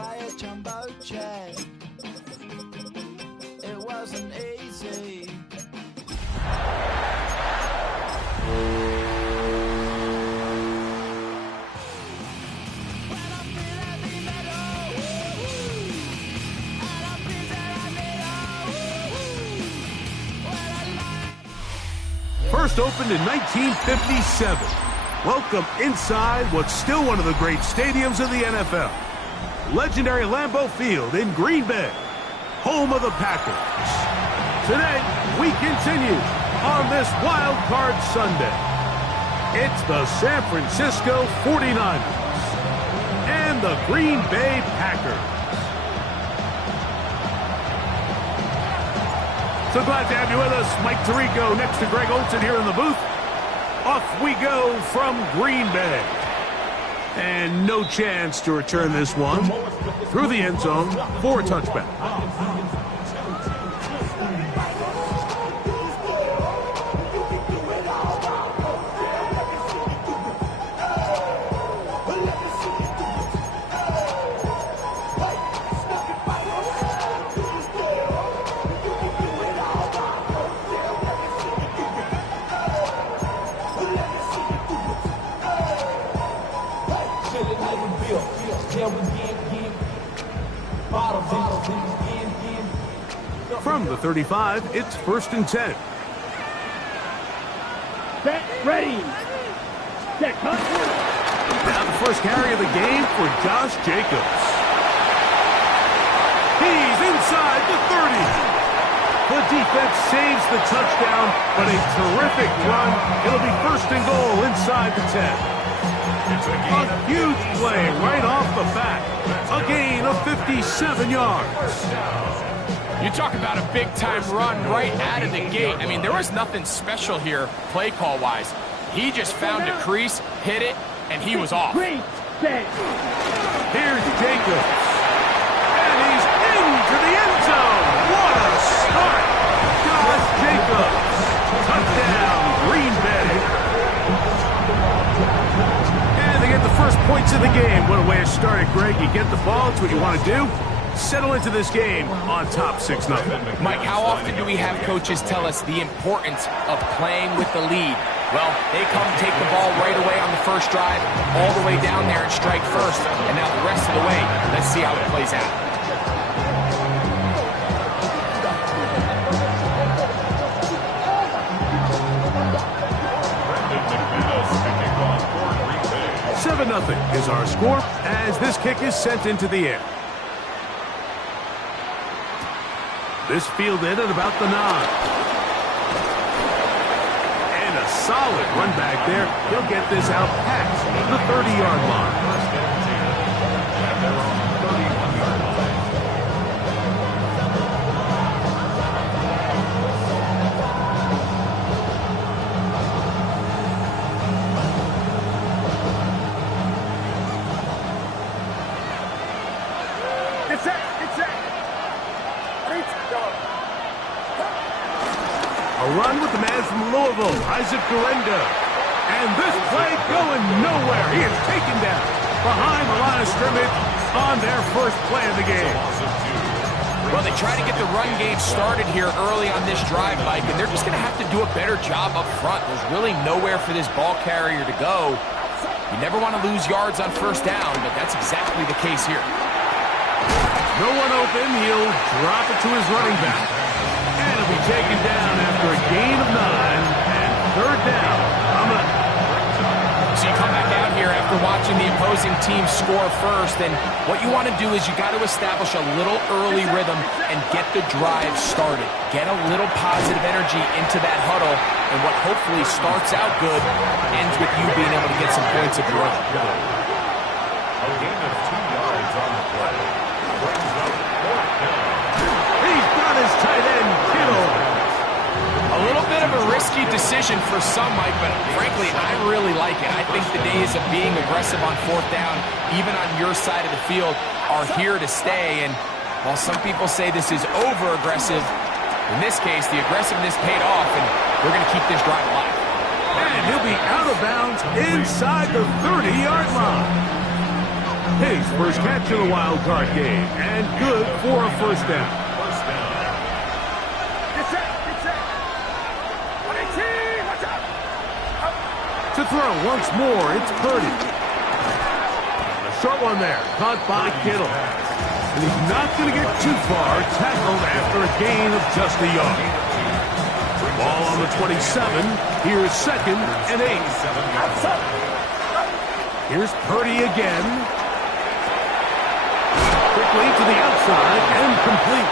by a jumbo jet. It wasn't easy. First opened in 1957. Welcome inside what's still one of the great stadiums of the NFL. Legendary Lambeau Field in Green Bay, home of the Packers. Today, we continue on this Wild Card Sunday. It's the San Francisco 49ers and the Green Bay Packers. So glad to have you with us. Mike Tirico next to Greg Olsen here in the booth. Off we go from Green Bay. And no chance to return this one through the end zone for a touchback. From the 35, it's 1st and 10. Set, ready. Set, cut. Now the first carry of the game for Josh Jacobs. He's inside the 30. The defense saves the touchdown, but a terrific run. It'll be 1st and goal inside the 10. A huge play right off the bat. A gain of 57 yards. You talk about a big-time run right out of the gate. I mean, there was nothing special here play call-wise. He just found a crease, hit it, and he was off. Great set. Here's Jacobs. And he's into the end zone. What a start. Josh Jacobs. Touchdown, Green Bay. And they get the first points of the game. What a way to start it, Greg. You get the ball. It's what you want to do. Settle into this game on top 6-0. Mike, how often do we have coaches tell us the importance of playing with the lead? Well, they come take the ball right away on the first drive, all the way down there and strike first. And now the rest of the way, let's see how it plays out. Nothing is our score as this kick is sent into the air. This fielded at about the 9. And a solid run back there. He'll get this out past the 30-yard line. A run with the man from Louisville, Isaac Guerendo. And this play going nowhere. He is taken down behind the line of scrimmage on their first play of the game. Well, they try to get the run game started here early on this drive, Mike, and they're just going to have to do a better job up front. There's really nowhere for this ball carrier to go. You never want to lose yards on first down, but that's exactly the case here. No one open. He'll drop it to his running back. And it'll be taken down after a gain of 9 and 3rd down. So you come back out here after watching the opposing team score first, and what you want to do is you got to establish a little early rhythm and get the drive started. Get a little positive energy into that huddle, and what hopefully starts out good ends with you being able to get some points of your own. A gain of 2 yards on the play. He's got his tight end, Kittle. A little bit of a risky decision for some, Mike, but frankly, I really like it. I think the days of being aggressive on 4th down, even on your side of the field, are here to stay. And while some people say this is over-aggressive, in this case, the aggressiveness paid off, and we're going to keep this drive alive. And he'll be out of bounds inside the 30-yard line. His first catch in the wild card game, and good for a first down. First down. To throw once more, it's Purdy. A short one there, caught by Kittle. And he's not going to get too far, tackled after a gain of just a yard. Ball on the 27, here's 2nd and 8. Here's Purdy again. Quickly to the outside and complete.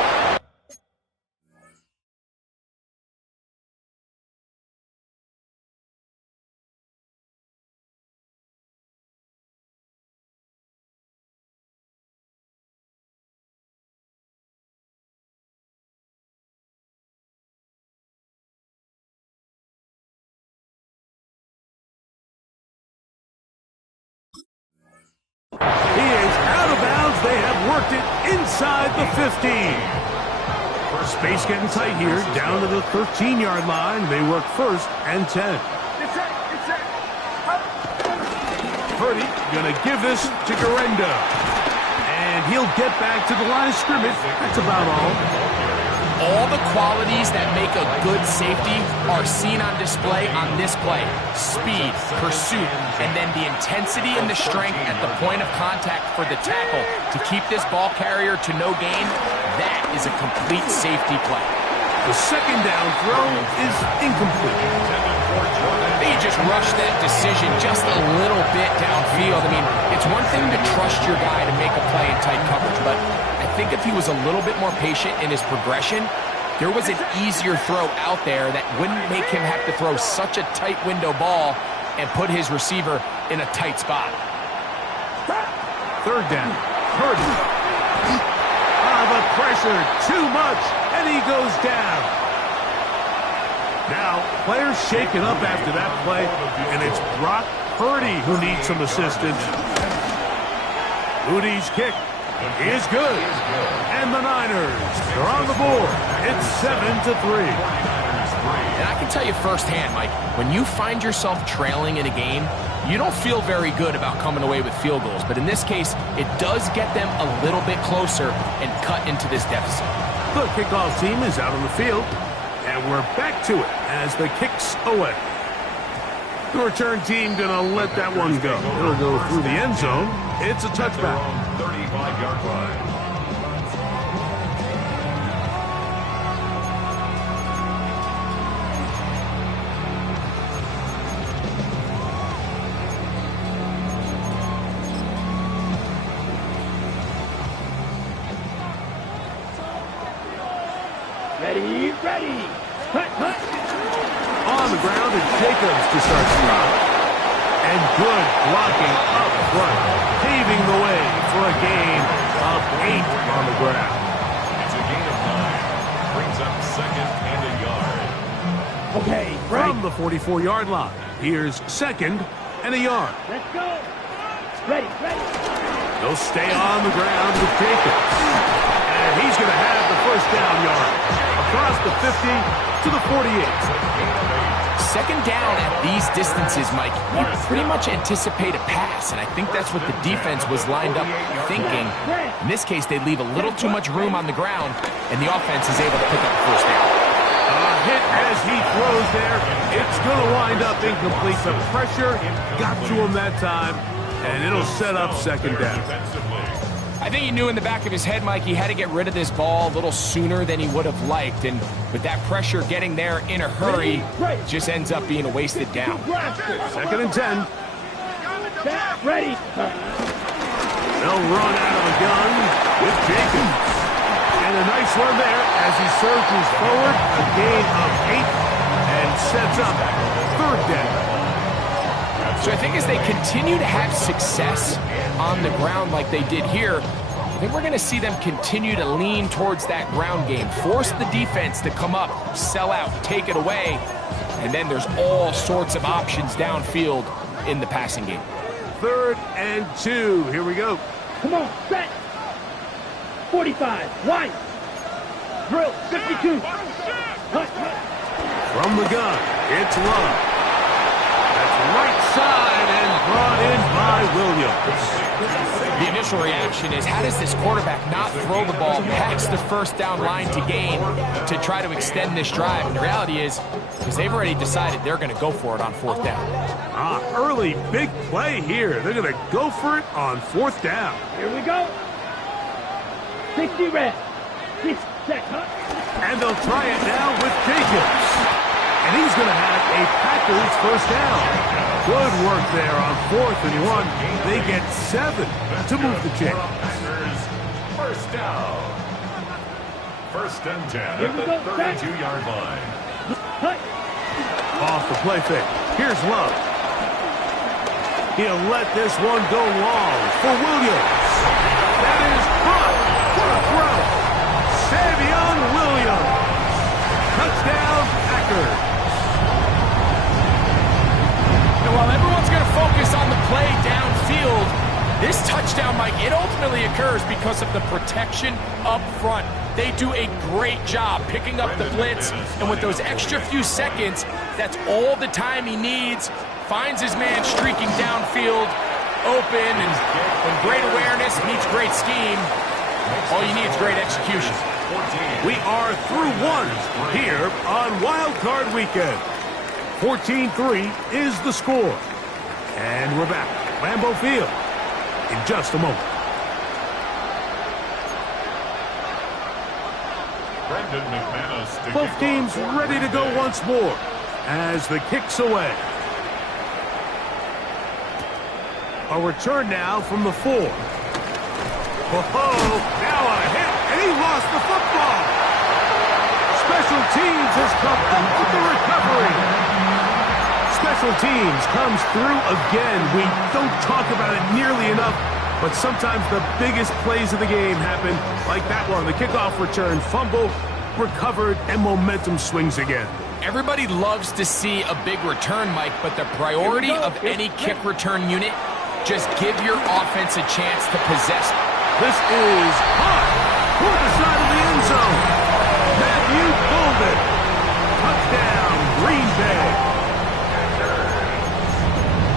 He is out of bounds. They have worked it inside the 15. Space getting tight here, down to the 13-yard line. They work 1st and 10. Purdy gonna give this to Garendo. And he'll get back to the line of scrimmage. That's about all. All the qualities that make a good safety are seen on display on this play. Speed, pursuit, and then the intensity and the strength at the point of contact for the tackle to keep this ball carrier to no gain. That is a complete safety play. The second down throw is incomplete. They just rushed that decision just a little bit downfield. I mean, it's one thing to trust your guy to make a play in tight coverage, but I think if he was a little bit more patient in his progression, there was an easier throw out there that wouldn't make him have to throw such a tight window ball and put his receiver in a tight spot. 3rd down. Purdy. The pressure, too much, and he goes down. Now, players shaken up after that play, and it's Brock Purdy who needs some assistance. Moody's kick is good, and the Niners are on the board. It's 7-3. And I can tell you firsthand, Mike, when you find yourself trailing in a game, you don't feel very good about coming away with field goals. But in this case, it does get them a little bit closer and cut into this deficit. The kickoff team is out on the field, and we're back to it as the kick's away. The return team gonna let that one go. It'll go through the end zone. It's a touchback. 35-yard line. Ready. Cut. On the ground, it's Jacobs to start the drive. And good blocking up front, paving the way for a gain of 8 on the ground. It's a gain of 9. Brings up 2nd and a yard. Okay, From the 44-yard line, here's 2nd and a yard. Let's go. Ready. They'll stay on the ground with Jacobs. And he's going to have the first down yard. Across the 50 to the 48. 2nd down at these distances, Mike, you pretty much anticipate a pass, and I think that's what the defense was lined up thinking. In this case, they leave a little too much room on the ground, and the offense is able to pick up the first down. A hit as he throws there. It's going to wind up incomplete. The pressure got to him that time, and it'll set up 2nd down. I think he knew in the back of his head, Mike, he had to get rid of this ball a little sooner than he would have liked. And with that pressure getting there in a hurry, it just ends up being a wasted down. 2nd and 10. Ready. They'll run out of the gun with Jacobs. And a nice run there as he surges forward. A gain of 8 and sets up 3rd down. So I think as they continue to have success on the ground like they did here, I think we're going to see them continue to lean towards that ground game, force the defense to come up, sell out, take it away, and then there's all sorts of options downfield in the passing game. 3rd and 2. Here we go. Come on, set. 45, wide. Drill, 52. Cut. From the gun, it's Love. Right side and brought in by Williams. The initial reaction is, how does this quarterback not throw the ball past the first down line to gain to try to extend this drive? And the reality is, because they've already decided they're going to go for it on 4th down. Early big play here. They're going to go for it on 4th down. Here we go. 60 red. 6 set, huh? And they'll try it now with Jacobs. And he's going to have a Packers first down. Good work there on 4th and 1. They get 7 to move the chains. Packers first down. 1st and 10 at the 32-yard line. Off the play fake. Here's Love. He'll let this one go long for Williams. That is caught. What a throw. Savion Williams. Touchdown, Packers. And while everyone's going to focus on the play downfield, this touchdown, Mike, it ultimately occurs because of the protection up front. They do a great job picking up the blitz, and with those extra few seconds, that's all the time he needs. Finds his man streaking downfield, open, and when great awareness meets great scheme, all you need is great execution. We are through 1 here on Wild Card Weekend. 14-3 is the score. And we're back at Lambeau Field in just a moment. Both teams ready to go once more as the kick's away. A return now from the 4. Oh, now a hit, and he lost the football. Special teams has come through with the recovery. Special teams comes through again. We don't talk about it nearly enough, but sometimes the biggest plays of the game happen like that one. The kickoff return, fumble, recovered, and momentum swings again. Everybody loves to see a big return, Mike, but the priority of any kick return unit, just give your offense a chance to possess it. This is hot for the side of the end zone. Matthew Golden. Touchdown, Green Bay.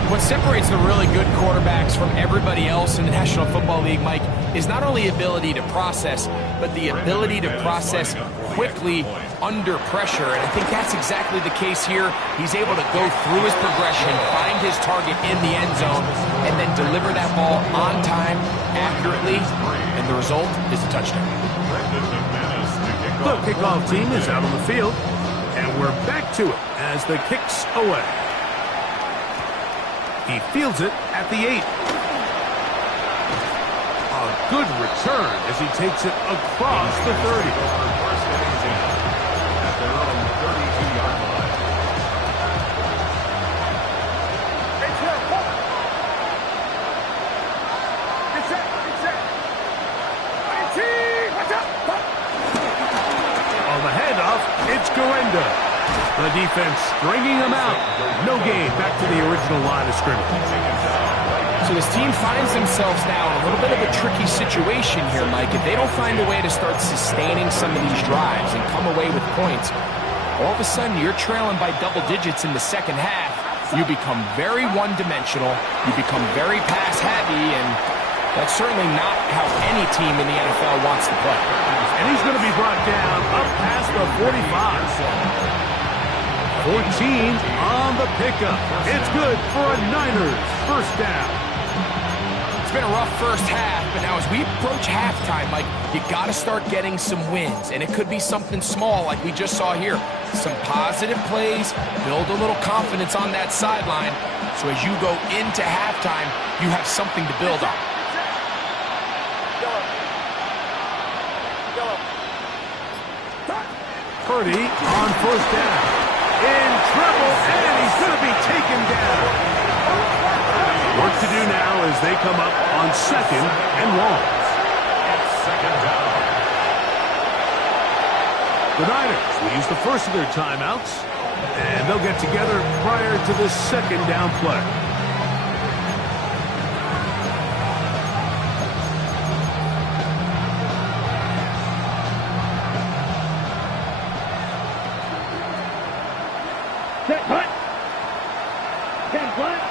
What separates the really good quarterbacks from everybody else in the National Football League, Mike, is not only ability to process, but the ability to process quickly under pressure. And I think that's exactly the case here. He's able to go through his progression, find his target in the end zone, and then deliver that ball on time, accurately, and the result is a touchdown. The kickoff team is out on the field, and we're back to it as the kick's away. He fields it at the 8. A good return as he takes it across the 30. At their own 32-yard line. On the handoff, it's Gorenda. The defense stringing him out. No gain. Back to the original line of scrimmage. So this team finds themselves now in a little bit of a tricky situation here, Mike. If they don't find a way to start sustaining some of these drives and come away with points, all of a sudden you're trailing by double digits in the second half. You become very one-dimensional. You become very pass-heavy, and that's certainly not how any team in the NFL wants to play. And he's going to be brought down up past the 45. 14 on the pickup. It's good for a Niners first down. It's been a rough first half, but now as we approach halftime, Mike, you got to start getting some wins, and it could be something small like we just saw here. Some positive plays, build a little confidence on that sideline, so as you go into halftime, you have something to build on. Purdy on first down. In trouble, and he's going to be taken down. Work to do now as they come up on 2nd and long. Second down. The Niners will use the first of their timeouts, and they'll get together prior to this 2nd down play. Set, punt. 10 punt.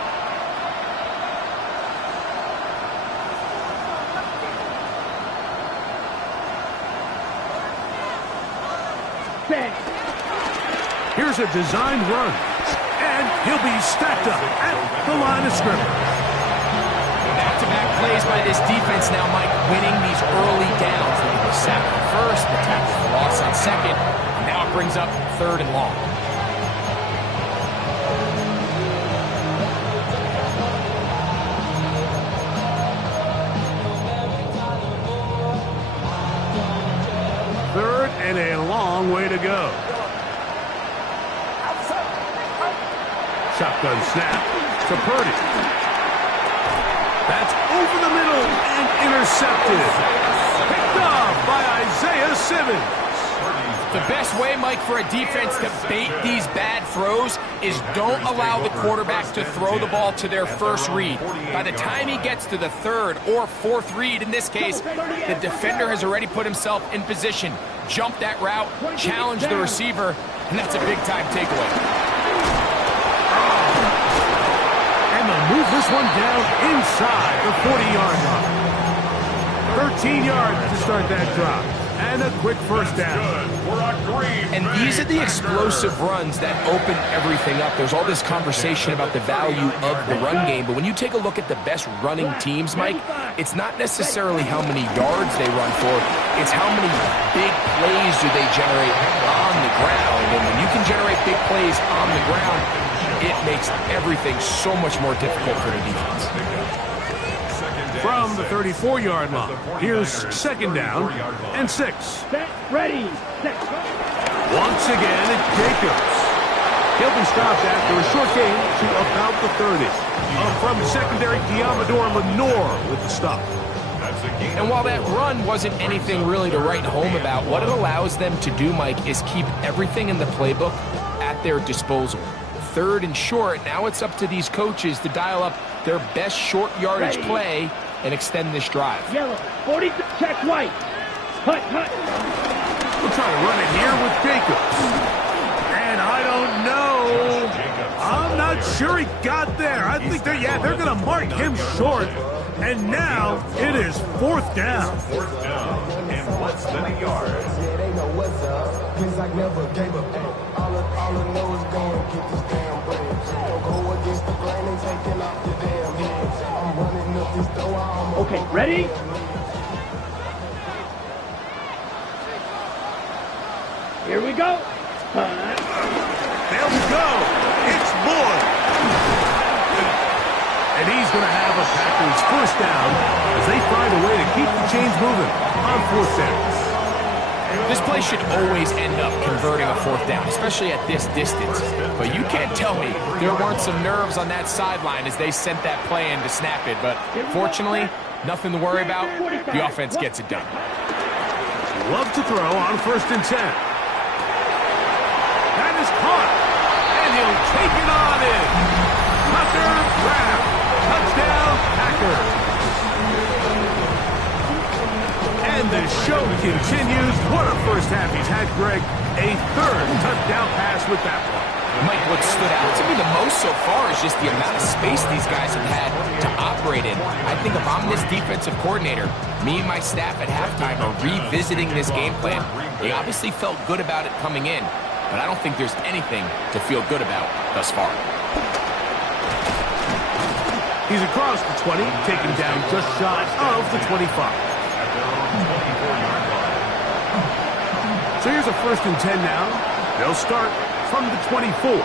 defense. Here's a designed run. And he'll be stacked up at the line of scrimmage. Back-to-back plays by this defense now, Mike, winning these early downs. The sack on first, the tackle for loss on second, and now it brings up 3rd and long. Third and a long way to go. Shotgun snap to Purdy. That's over the middle and intercepted. Picked off by Isaiah Simmons. The best way, Mike, for a defense to bait these bad throws is don't allow the quarterback to throw the ball to their first read. By the time he gets to the 3rd or 4th read, in this case, the defender has already put himself in position, jump that route, challenge the receiver, and that's a big-time takeaway. And they'll move this one down inside the 40-yard line. 13 yards to start that drive. And a quick first down. And these are the explosive runs that open everything up. There's all this conversation about the value of the run game, but when you take a look at the best running teams, Mike, it's not necessarily how many yards they run for, it's how many big plays do they generate on the ground. And when you can generate big plays on the ground, it makes everything so much more difficult for the defense. From the 34-yard line, here's 2nd down and 6. Set, ready, set. Once again, it's Jacobs. He'll be stopped after a short gain to about the 30. From secondary, Diamador Lenore with the stop. And while that run wasn't anything really to write home about, what it allows them to do, Mike, is keep everything in the playbook at their disposal. 3rd and short, now it's up to these coaches to dial up their best short yardage play and extend this drive. Yellow, 40, check white. Hut, hut. We'll try to run it here with Jacobs. And I don't know. I'm not sure he got there. I think they're going to mark him short. And now it is 4th down. 4th down and less than a yard. They know what's up. Cause I never gave up. All I know is going to get this damn bread. Don't go against the grain and taking off the damn head. I'm running up this door. Okay, ready? Here we go. There we go. It's Lloyd. And he's going to have a Packers first down as they find a way to keep the chains moving on 4th down. This play should always end up converting a 4th down, especially at this distance. But you can't tell me there weren't some nerves on that sideline as they sent that play in to snap it. But fortunately, nothing to worry about. The offense gets it done. Love to throw on 1st and 10. That is caught. And he'll take it on in. Tucker Craft. Touchdown, Packers. And the show continues. What a first half he's had, Greg. A 3rd touchdown pass with that one. Mike, what stood out to me the most so far is just the amount of space these guys have had to operate in. I think if I'm this defensive coordinator, me and my staff at halftime are revisiting this game plan. They obviously felt good about it coming in, but I don't think there's anything to feel good about thus far. He's across the 20, taken down just shy of the 25. So here's a 1st and 10 now. They'll start from the 24.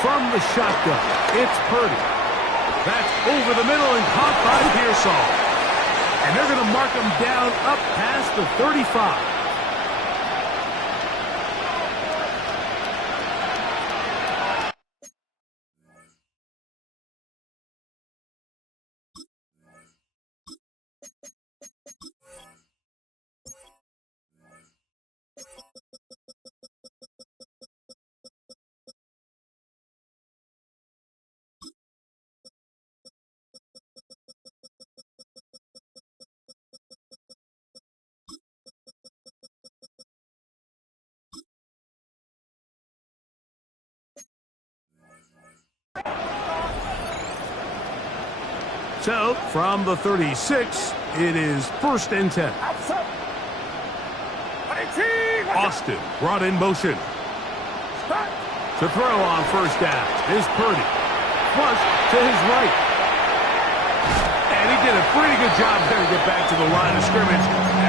From the shotgun, it's Purdy. That's over the middle and caught by Pearsall. And they're going to mark him down up past the 35. So, from the 36, It is 1st and 10. Austin brought in motion. To throw on 1st down is Purdy. Flush to his right. And he did a pretty good job there to get back to the line of scrimmage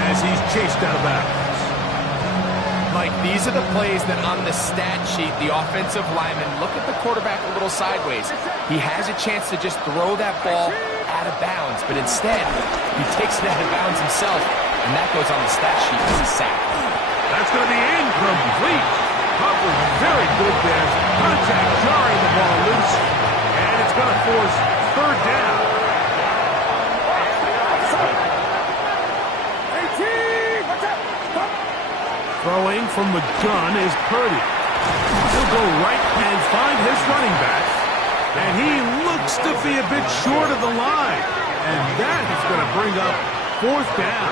as he's chased out of bounds. Mike, these are the plays that on the stat sheet, the offensive lineman look at the quarterback a little sideways. He has a chance to just throw that ball out of bounds, but instead, he takes it out of bounds himself, and that goes on the stat sheet as a sack. That's going to be incomplete. Coverage very good there. Contact jarring the ball loose, and it's going to force 3rd down. Throwing from the gun is Purdy. He'll go right and find his running back. And he looks to be a bit short of the line. And that is going to bring up 4th down.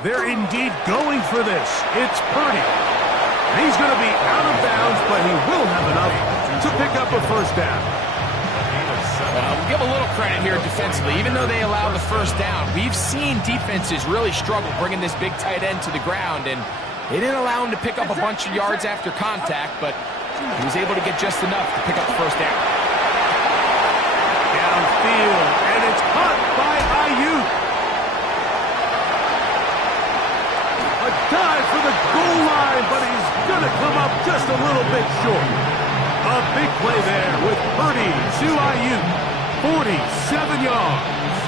They're indeed going for this. It's Purdy. He's going to be out of bounds, but he will have enough to pick up a 1st down. We'll give a little credit here defensively. Even though they allowed the 1st down, we've seen defenses really struggle bringing this big tight end to the ground, and they didn't allow him to pick up a bunch of yards after contact, but he was able to get just enough to pick up the 1st down. Downfield, and it's caught by Ayuk. A dive for the goal line, but he's going to come up just a little bit short. A big play there with Purdy to Ayuk, 47 yards.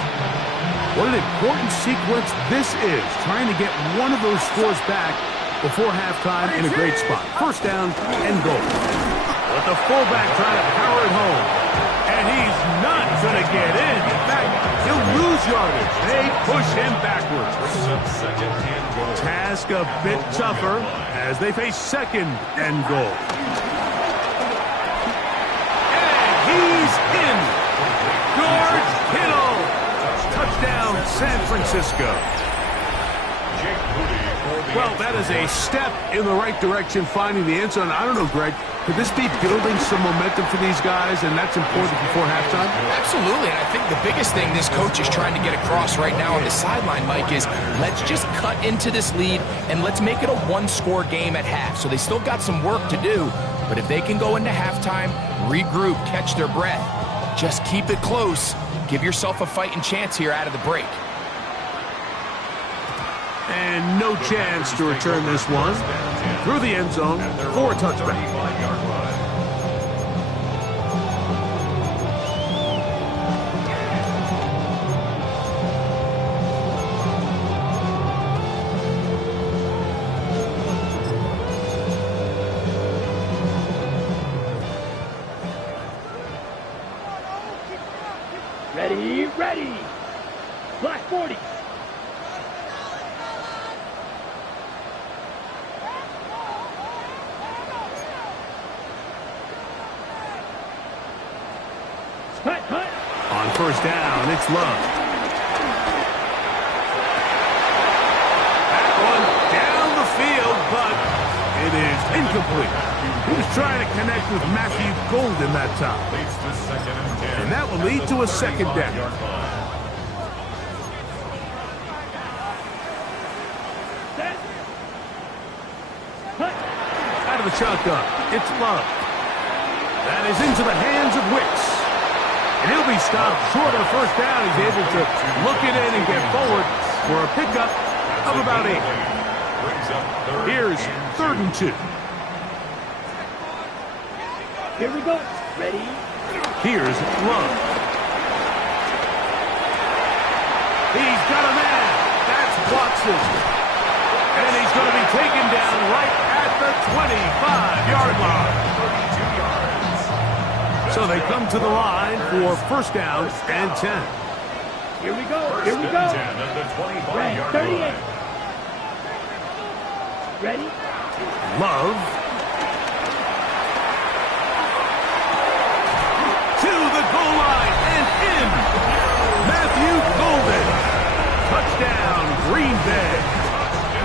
What an important sequence this is, trying to get one of those scores back before halftime in a great spot. 1st down and goal. With the fullback trying to power it home. And he's not going to get in. In fact, he'll lose yardage. They push him backwards. Task a bit tougher as they face 2nd and goal. He's in. George Kittle. Touchdown, San Francisco. Well, that is a step in the right direction, finding the end zone. I don't know, Greg, could this be building some momentum for these guys, and that's important before halftime? Absolutely, and I think the biggest thing this coach is trying to get across right now on the sideline, Mike, is let's just cut into this lead, and let's make it a 1-score game at half. So they still got some work to do, but if they can go into halftime, regroup, catch their breath, just keep it close, give yourself a fighting chance here out of the break. And no chance to return this one through the end zone for a touchback. Ready. Black 40. On 1st down, it's Love. That one down the field, but it is incomplete. He was trying to connect with Matthew Golden that time. And that will lead to a 2nd down. Out of the shotgun, it's Love. That is into the hands of Wicks. And he'll be stopped short of the 1st down. He's able to look it in and get forward for a pickup of about 8. Here's 3rd and 2. Here we go. Ready. Here's Love. He's got a man. That's Watson. And he's going to be taken down right at the 25-yard line. So they come to the line for 1st down and 10. Here we go. Ready. 38. Ready. Love. To the goal line and in. Matthew Golden. Touchdown, Green Bay.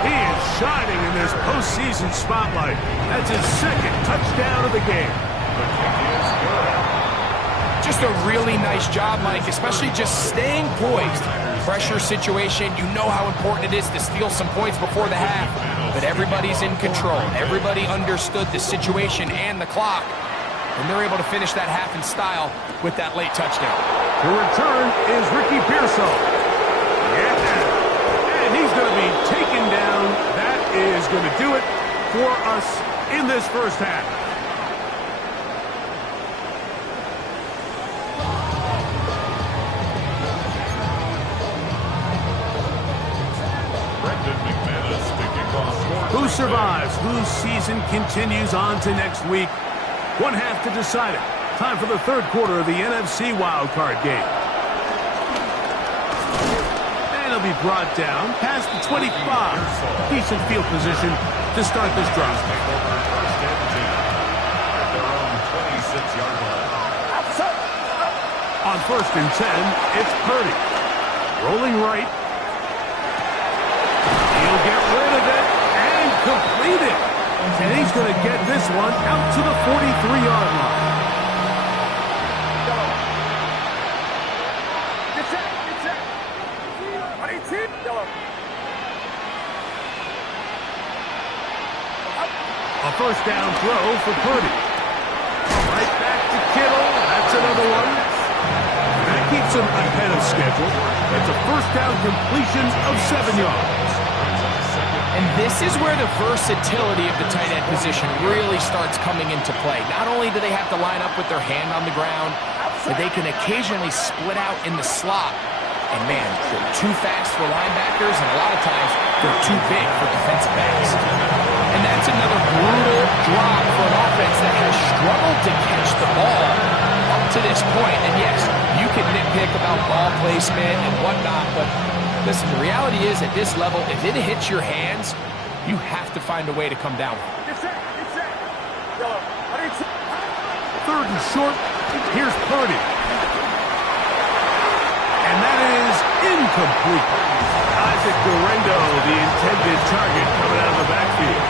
He is shining in this postseason spotlight. That's his 2nd touchdown of the game. Just a really nice job, Mike, especially just staying poised. Pressure situation, you know how important it is to steal some points before the half, but everybody's in control. Everybody understood the situation and the clock, and they're able to finish that half in style with that late touchdown. The return is Ricky Pearsall. Yeah, and he's going to be taken down. That is going to do it for us in this first half. Who survives? Whose season continues on to next week? One half to decide it. Time for the third quarter of the NFC wildcard game. And he'll be brought down past the 25. Decent field position to start this drive. On 1st and 10, it's Purdy. Rolling right. He'll get rid of it and complete it. And he's going to get this one out to the 43-yard line. A first down throw for Purdy. Right back to Kittle. That's another one. That keeps him ahead of schedule. It's a first down completion of 7 yards. And this is where the versatility of the tight end position really starts coming into play. Not only do they have to line up with their hand on the ground, but they can occasionally split out in the slot. And man, they're too fast for linebackers, and a lot of times they're too big for defensive backs. And that's another brutal drop for an offense that has struggled to catch the ball up to this point. And yes, you can nitpick about ball placement and whatnot, but listen, the reality is at this level, if it hits your hands, you have to find a way to come down. Third and short, here's Purdy. And that is incomplete. Isaac Guerrero, the intended target, coming out of the backfield.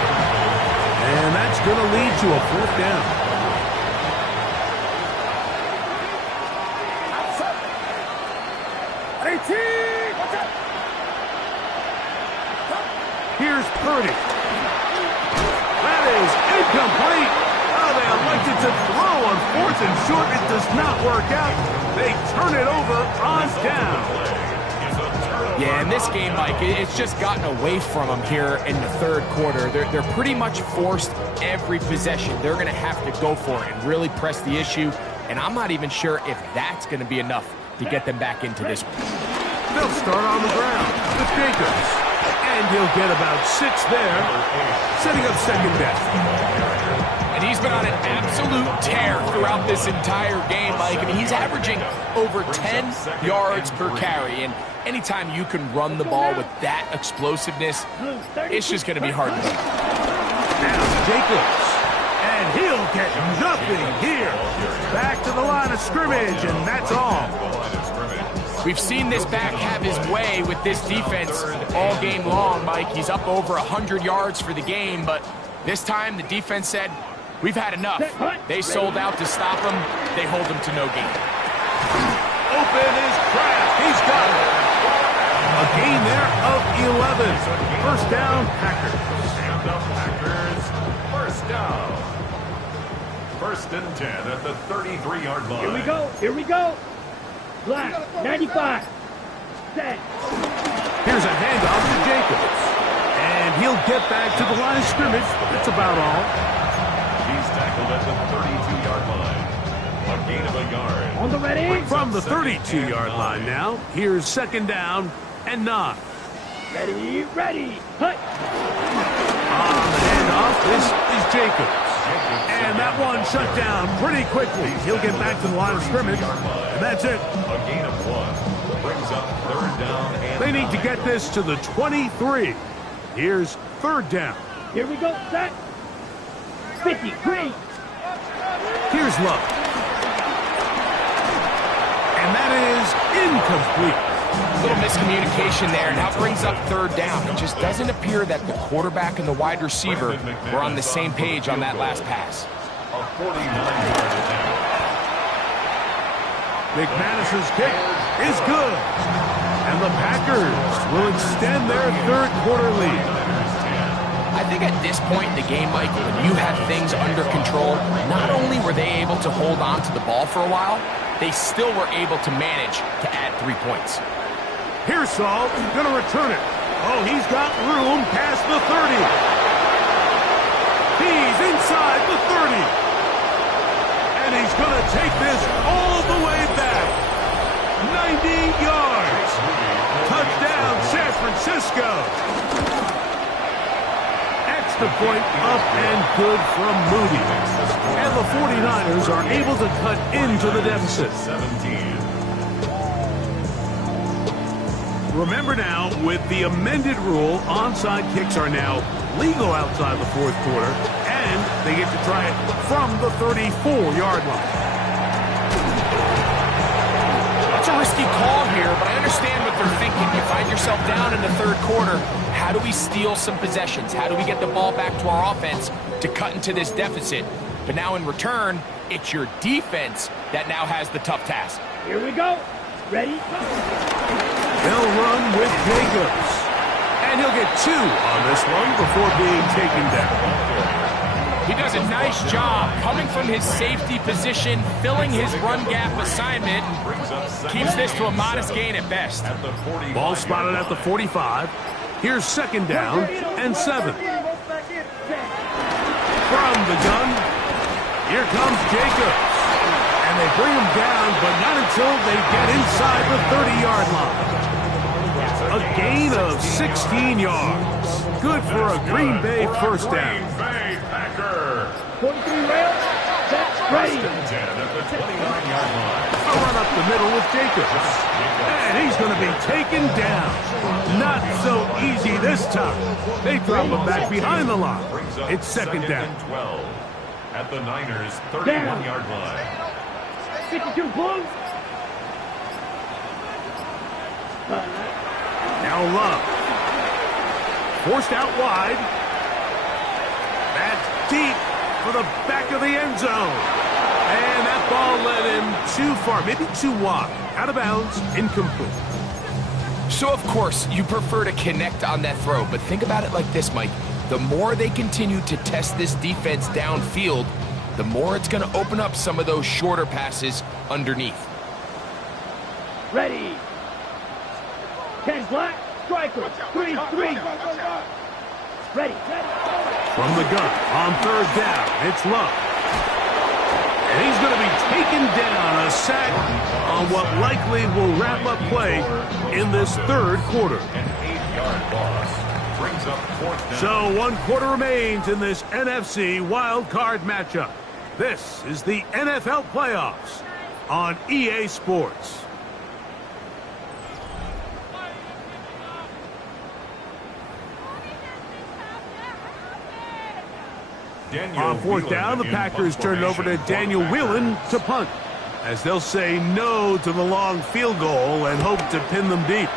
And that's going to lead to a fourth down. Here's Purdy. That is incomplete. Oh, they elected to throw on 4th and short. It does not work out. They turn it over on down. Yeah, in this game, Mike, it's just gotten away from them here in the third quarter. They're pretty much forced every possession. They're going to have to go for it and really press the issue. And I'm not even sure if that's going to be enough to get them back into this one. They'll start on the ground with Jacobs. And he'll get about 6 there, setting up second down. And he's been on an absolute tear throughout this entire game, Mike. I mean, he's averaging over 10 yards per carry. And anytime you can run the ball with that explosiveness, it's just going to be hard to beat. Now Jacobs. And he'll get nothing here. Back to the line of scrimmage, and that's all. We've seen this back have his way with this defense all game long, Mike. He's up over 100 yards for the game, but this time the defense said, we've had enough. They sold out to stop him. They hold him to no gain. Open is Kraft. He's got it. A gain there of 11. First down, Packers. First down. 1st and 10 at the 33-yard line. Here we go. Here we go. Black, 95. Set. Here's a handoff to Jacobs. And he'll get back to the line of scrimmage. That's about all. He's tackled at the 32-yard line. A gain of a yard. On the ready. From the 32-yard line now, here's second down and 9. Ready, ready. Hut. On the handoff, this is Jacobs. And that one shut down pretty quickly. He'll get back to the line of scrimmage, and that's it. A gain of 1 brings up 3rd down. And they need to get this to the 23. Here's 3rd down. Here we go. Set. 50. Green. Here's Love. And that is incomplete. A little miscommunication there, and that brings up 3rd down. It just doesn't appear that the quarterback and the wide receiver were on the same page on that last pass. A 49-yard attempt. McManus's kick is good. And the Packers will extend their third quarter lead. I think at this point in the game, Mike, when you have things under control, not only were they able to hold on to the ball for a while, they still were able to manage to add 3 points. Here's Saul, gonna return it. Oh, he's got room past the 30. He's inside the 30. And he's gonna take this all the way back. 90 yards. Touchdown, San Francisco. Extra point up and good from Moody. And the 49ers are able to cut into the deficit. 17. Remember now, with the amended rule, onside kicks are now legal outside the fourth quarter, and they get to try it from the 34-yard line. That's a risky call here, but I understand what they're thinking. You find yourself down in the third quarter. How do we steal some possessions? How do we get the ball back to our offense to cut into this deficit? But now in return, it's your defense that now has the tough task. Here we go. Ready? They'll run with Jacobs. And he'll get 2 on this one before being taken down. He does a nice job coming from his safety position, filling his run gap assignment, keeps this to a modest gain at best. Ball spotted at the 45. Here's second down and 7. From the gun, here comes Jacobs. And they bring him down, but not until they get inside the 30-yard line. A gain of 16 yards. Good for a Green Bay first down. Green Bay Packer. 43 rails. That's ready. 10 at the 29-yard line. A run up the middle with Jacobs. And he's going to be taken down. Not so easy this time. They drop him back behind the line. It's second down. 12 at the Niners' 31-yard line. 52 Blues. Now Love. Forced out wide. That's deep for the back of the end zone. And that ball led him too far, maybe too wide. Out of bounds, incomplete. So, of course, you prefer to connect on that throw, but think about it like this, Mike. The more they continue to test this defense downfield, the more it's going to open up some of those shorter passes underneath. Ready. 10 black. Striker. 3-3. Ready. From the gun on third down, it's Love. And he's going to be taken down, a sack on what likely will wrap up play in this third quarter. An 8-yard loss brings up fourth down. So 1 quarter remains in this NFC wild card matchup. This is the NFL playoffs on EA Sports. On fourth down, the Packers turn it over to Daniel Whelan to punt, as they'll say no to the long field goal and hope to pin them deep.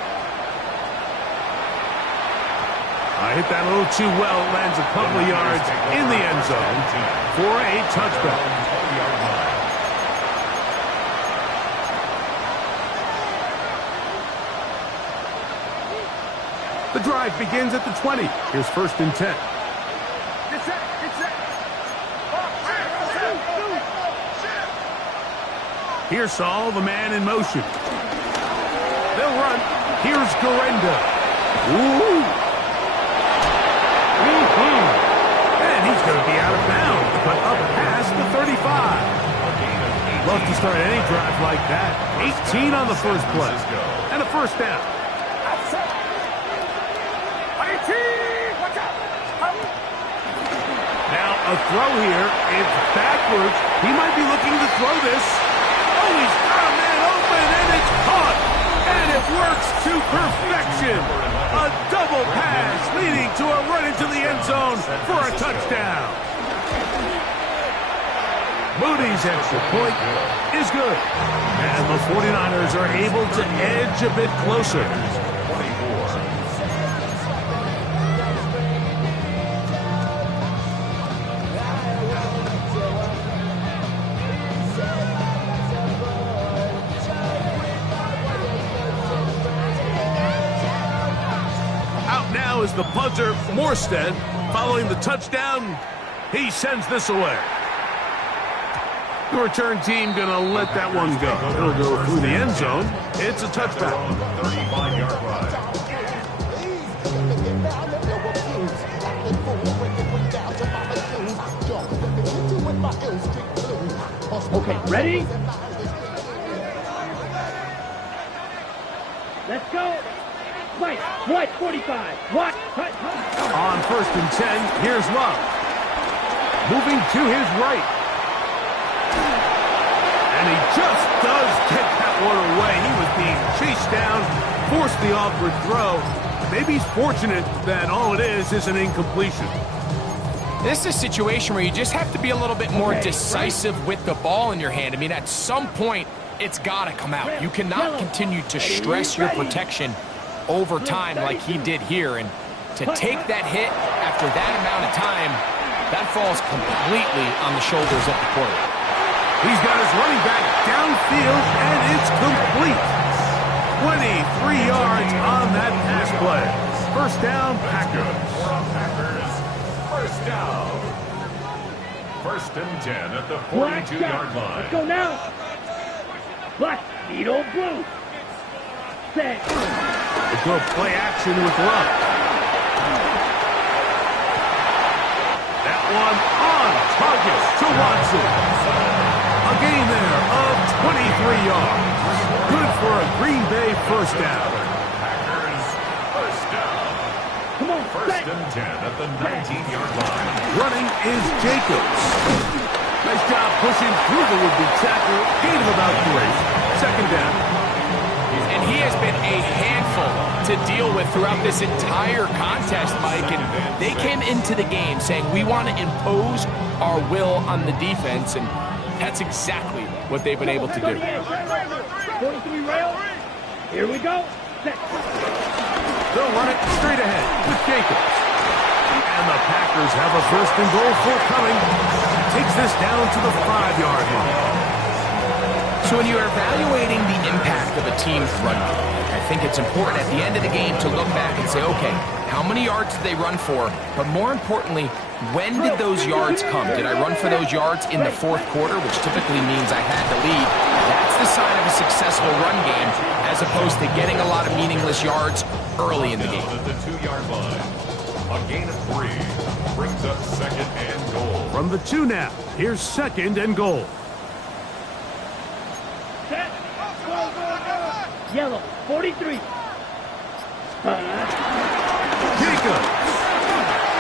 I hit that a little too well. It lands a couple of yards in the end zone for a touchdown. The drive begins at the 20. Here's first and 10. Here's Saul, the man in motion. They'll run. Here's Garenda. Ooh. And he's going to be out of bounds, but up past the 35. Love to start any drive like that. 18 on the first play. And a first down. Now a throw here. It's backwards. He might be looking to throw this. Oh, he's got a man open, and it's caught. And it works to perfection. A double pass leading to a run into the end zone for a touchdown. Moody's extra point is good. And the 49ers are able to edge a bit closer. now is the punter, Morstead. Following the touchdown, he sends this away. The return team going to let that one go. It'll go through the end zone. It's a touchback. 35-yard line. Okay, ready? Let's go. Right, 45. What? On 1st and 10, here's Love. Moving to his right. And he just does get that one away. He was being chased down, forced the awkward throw. Maybe he's fortunate that all it is an incompletion. This is a situation where you just have to be a little bit more decisive with the ball in your hand. I mean, at some point, it's got to come out. You cannot continue to stress your protection over time like he did here. And to take that hit after that amount of time, that falls completely on the shoulders of the quarterback. He's got his running back downfield, and it's complete. 23 yards on that pass play. First down, Packers. First down. 1st and 10 at the 42-yard line. Let's go now. Black, needle, blue. Set. They go play action with Love. That one on target to Watson. A gain there of 23 yards. Good for a Green Bay first down. Packers, first down. Come on, 1st and 10 at the 19-yard line. Running is Jacobs. Nice job pushing through the would-be tackle. Gain of about 3. Second down. And he has been a handful to deal with throughout this entire contest, Mike. And they came into the game saying, we want to impose our will on the defense. And that's exactly what they've been able to do. 43 rail. Here we go. Set. They'll run it straight ahead with Jacobs. And the Packers have a 1st and goal forthcoming. Takes this down to the 5-yard line. So when you're evaluating the impact of a team's run game, I think it's important at the end of the game to look back and say, okay, how many yards did they run for? But more importantly, when did those yards come? Did I run for those yards in the 4th quarter, which typically means I had the lead? That's the sign of a successful run game, as opposed to getting a lot of meaningless yards early in the game. At the 2-yard line. A gain of 3 brings up 2nd and goal. From the 2 now, here's 2nd and goal. Set. Yellow, 43. Jacobs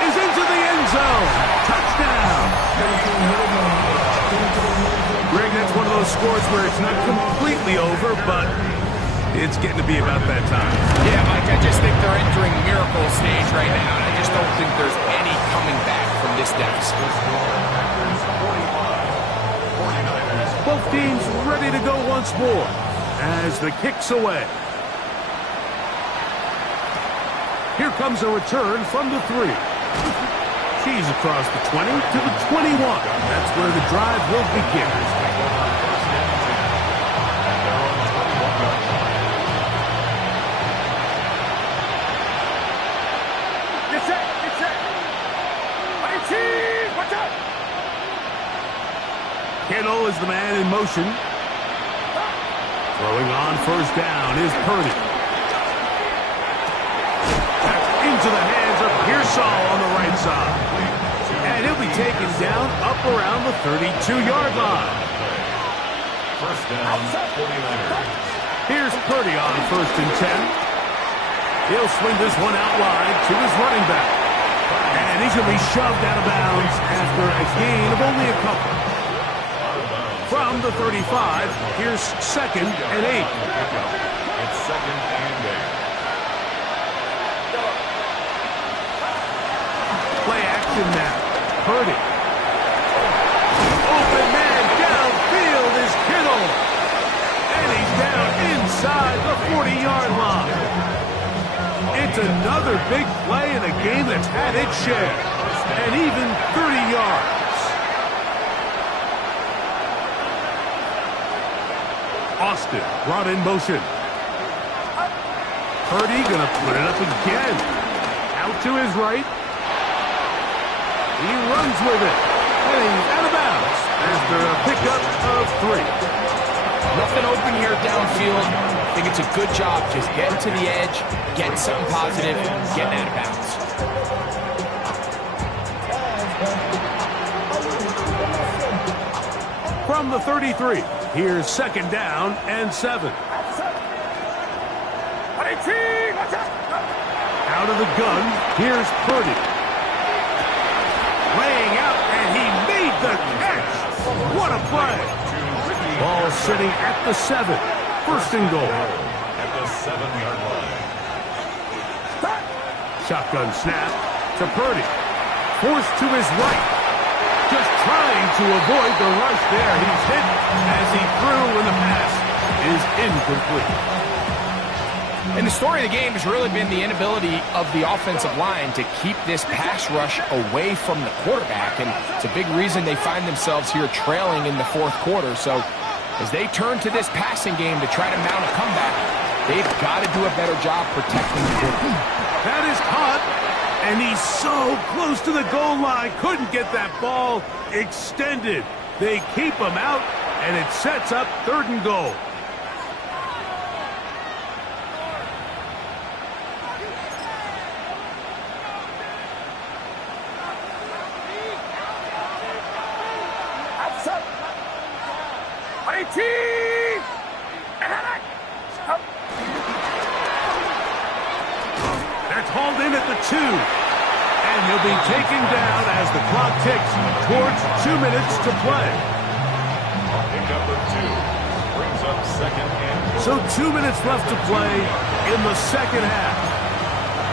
is into the end zone. Touchdown. Greg, that's one of those scores where it's not completely over, but it's getting to be about that time. Yeah, Mike, I just think they're entering miracle stage right now, and I just don't think there's any coming back from this deficit. Both teams ready to go once more as the kick's away. Here comes a return from the 3. She's across the 20 to the 21. That's where the drive will begin. Kittle is the man in motion. Throwing on 1st down is Purdy. Back into the hands of Pearsall on the right side. And he'll be taken down up around the 32-yard line. First down, 49ers. Here's Purdy on 1st and 10. He'll swing this one out wide to his running back. And he's going to be shoved out of bounds after a gain of only a couple. From the 35, here's 2nd and 8. It's 2nd and 8. Play action now. Purdy. Open man downfield is Kittle. And he's down inside the 40-yard line. It's another big play in a game that's had its share. And even 30 yards. Austin brought in motion. Purdy gonna put it up again. Out to his right. He runs with it. And he's out of bounds after a pickup of 3. Nothing open here downfield. I think it's a good job just getting to the edge, getting something positive, getting out of bounds. From the 33, here's 2nd down and 7. Out of the gun, here's Purdy. Laying out, and he made the catch. What a play. Ball sitting at the 7. 1st and goal. At the 7-yard line. Shotgun snap to Purdy. Forced to his right. Just trying to avoid the rush there. He's hit as he threw when the pass is incomplete. And the story of the game has really been the inability of the offensive line to keep this pass rush away from the quarterback. And it's a big reason they find themselves here trailing in the 4th quarter. So as they turn to this passing game to try to mount a comeback, they've got to do a better job protecting the quarterback. That is caught, and he's so close to the goal line. Couldn't get that ball extended. They keep him out, and it sets up 3rd and goal. That's hauled in at the 2. And he'll be taken down as the clock ticks towards 2 minutes to play. Pickup of 2. Brings up 2nd and goal. So 2 minutes left to play in the 2nd half.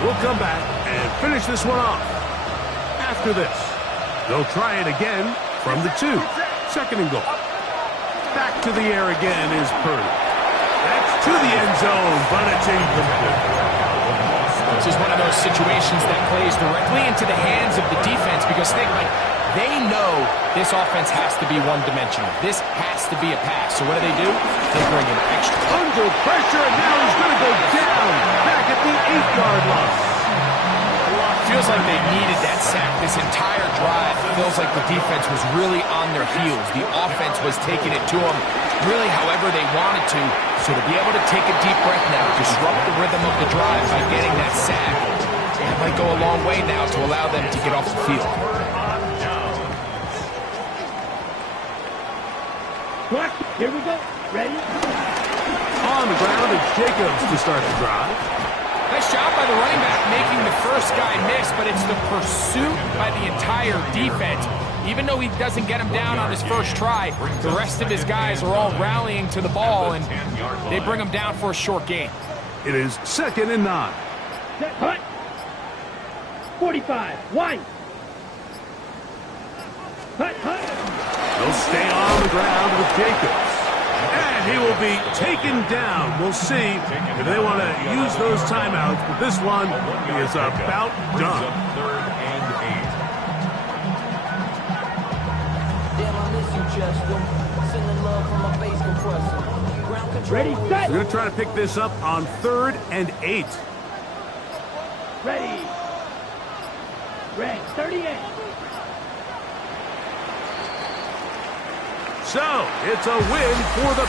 We'll come back and finish this one off. After this, they'll try it again from the 2. 2nd and goal. Back to the air again is Purdy. That's to the end zone, but it's incomplete. This is one of those situations that plays directly into the hands of the defense because they know this offense has to be one-dimensional. This has to be a pass. So what do? They bring in extra. Under pressure, and now he's going to go down back at the 8-yard line. Feels like they needed that sack this entire drive. Feels like the defense was really on their heels. The offense was taking it to them really however they wanted to. So to be able to take a deep breath now, disrupt the rhythm of the drive by getting that sack, it might go a long way now to allow them to get off the field. Here we go. Ready? On the ground, it's Jacobs to start the drive. Nice job by the running back making the first guy miss, but it's the pursuit by the entire defense. Even though he doesn't get him down on his first try, the rest of his guys are all rallying to the ball, and they bring him down for a short gain. It is 2nd and 9. Hut. 45. Wide. Hut. They'll stay on the ground with Jacobs. And he will be taken down. We'll see if they want to use those timeouts, but this one is about done. 3rd and 8. Damn, I miss you, Chester. Sending love from my face compressor. Ground control. Ready, set. We're going to try to pick this up on 3rd and 8. Ready. Red 38. So, it's a win for the